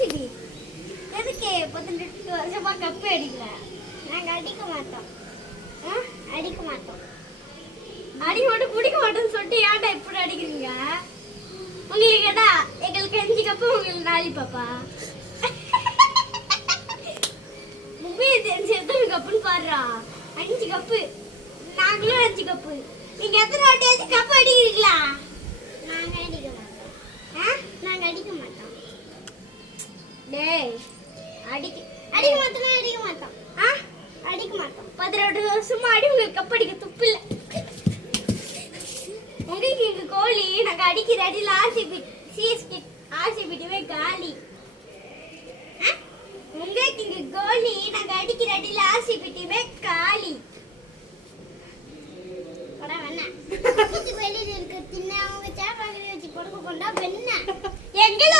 RCB எதுக்கு 18 வருஷமா cup அடிக்கல? நாங்க அடிக்க மாட்டோம். அடிக்க மாட்டோம். அடிக்க மாட்டோம், குடிக்க மாட்டோம்னு சொல்லிட்டு ஏன்டா இப்படி அடிக்கிறீங்க? உங்களுக்கு கேட்டா எங்களுக்கு 5 கப்பு, உங்களுக்கு 4 பாப்பா. மும்பை இந்தியன்ஸ் எத்தனை கப்புன்னு பாருடா. 5 கப்பு. நாங்களும் 5 கப்பு. நீங்க எத்தனை வாட்டியாச்சும் கப்பு அடிக்கிறீங்களா? நாங்க அடிக்க மாட்டோம். நாங்க அடிக்க மாட்டோம். டேய் அடிக்க மாட்டோம். அடிக்க மாட்டோம். 18 வருஷமா அடி உங்களுக்கு கப் அடிக்க துப்பு இல்ல. உங்களுக்கு இங்க கோலி நாங்க அடிக்கிற அடியில் ஆர்சிபி சிஎஸ்கே ஆர்சிபி டீமே காலி. உங்களுக்கு இங்க கோலி நாங்க அடிக்கிற அடியில் ஆர்சிபி டீமே காலி. போடா வேணா. வீட்டுக்கு வெளியில இருக்க தின்ன அவங்க சேப்பாக்கறி வச்சு கொடுக்க கொண்டா பெண்ணா. எங்கள